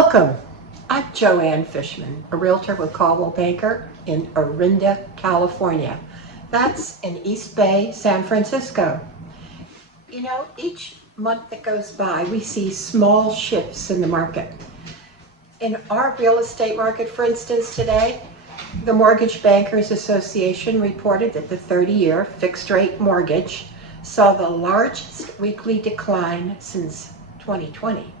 Welcome. I'm Joanne Fishman, a realtor with Caldwell Banker in Orinda, California. That's in East Bay, San Francisco. You know, each month that goes by, we see small shifts in the market. In our real estate market, for instance, today, the Mortgage Bankers Association reported that the 30-year fixed-rate mortgage saw the largest weekly decline since 2020.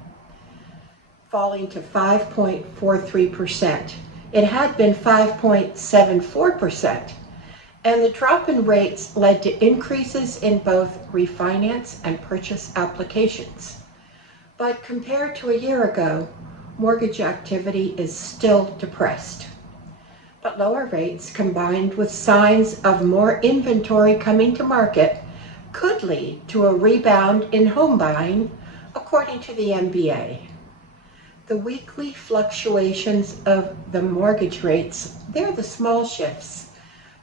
Falling to 5.43%. It had been 5.74%, and the drop in rates led to increases in both refinance and purchase applications. But compared to a year ago, mortgage activity is still depressed. But lower rates combined with signs of more inventory coming to market could lead to a rebound in home buying, according to the MBA. The weekly fluctuations of the mortgage rates, they're the small shifts.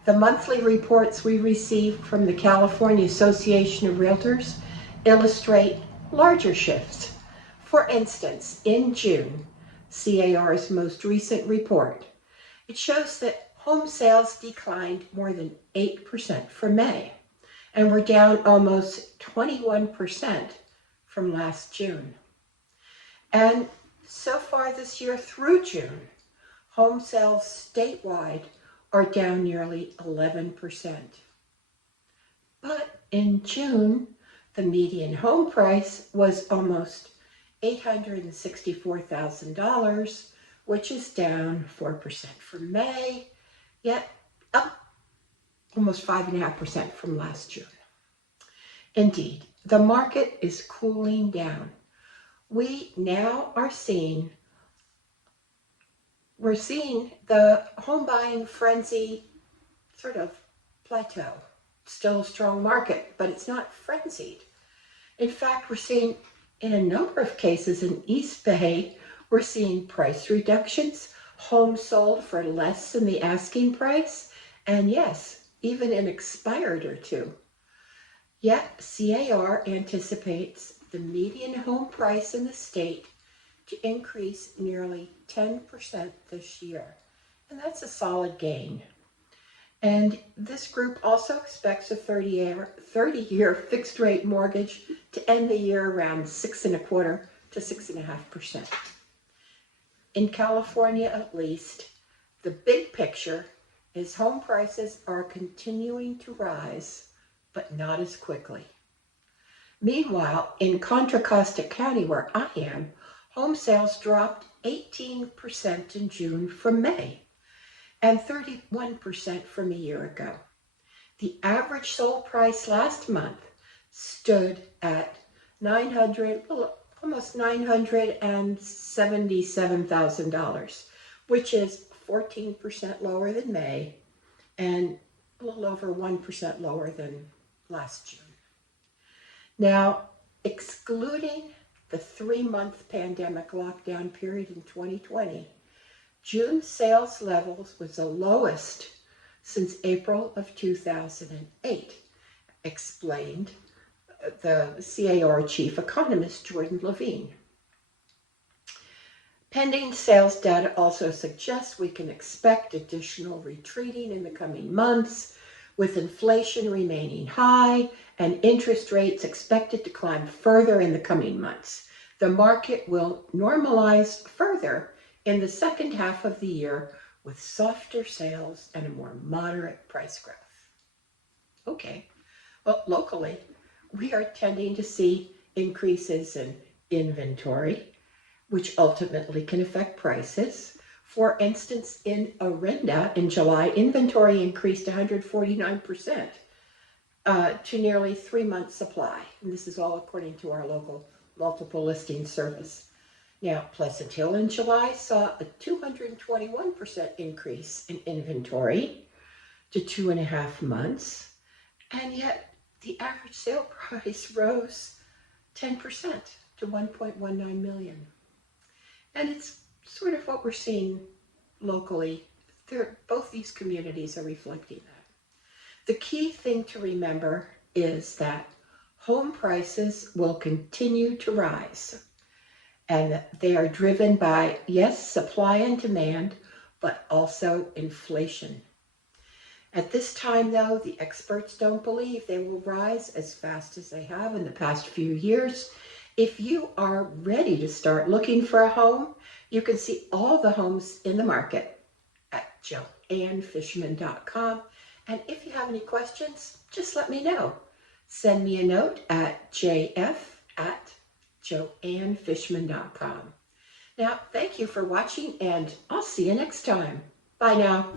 The monthly reports we receive from the California Association of Realtors illustrate larger shifts. For instance, in June, CAR's most recent report, it shows that home sales declined more than 8% from May and were down almost 21% from last June. And so far this year through June, home sales statewide are down nearly 11%. But in June, the median home price was almost $864,000, which is down 4% from May, yet up almost 5.5% from last June. Indeed, the market is cooling down. We now are seeing the home buying frenzy sort of plateau. Still a strong market, but it's not frenzied. In fact, we're seeing in a number of cases in East Bay, we're seeing price reductions, homes sold for less than the asking price, and yes, even an expired or two. Yet CAR anticipates the median home price in the state to increase nearly 10% this year. And that's a solid gain. And this group also expects a 30-year fixed rate mortgage to end the year around 6.25% to 6.5%. In California, at least, the big picture is home prices are continuing to rise, but not as quickly. Meanwhile, in Contra Costa County, where I am, home sales dropped 18% in June from May and 31% from a year ago. The average sold price last month stood at almost $977,000, which is 14% lower than May and a little over 1% lower than last June. Now, excluding the 3-month pandemic lockdown period in 2020, June sales levels was the lowest since April of 2008, explained the CAR chief economist, Jordan Levine. Pending sales data also suggests we can expect additional retreating in the coming months, with inflation remaining high and interest rates expected to climb further in the coming months. The market will normalize further in the second half of the year with softer sales and a more moderate price growth. Okay, well, locally, we are tending to see increases in inventory, which ultimately can affect prices. For instance, in Orinda in July, inventory increased 149% to nearly 3 months supply. And this is all according to our local multiple listing service. Now, Pleasant Hill in July saw a 221% increase in inventory to 2.5 months. And yet the average sale price rose 10% to $1.19 million. And it's sort of what we're seeing locally. Both these communities are reflecting that. The key thing to remember is that home prices will continue to rise. And they are driven by, yes, supply and demand, but also inflation. At this time, though, the experts don't believe they will rise as fast as they have in the past few years. If you are ready to start looking for a home, you can see all the homes in the market at joannefishman.com. And if you have any questions, just let me know. Send me a note at jf@joannefishman.com. Now, thank you for watching, and I'll see you next time. Bye now.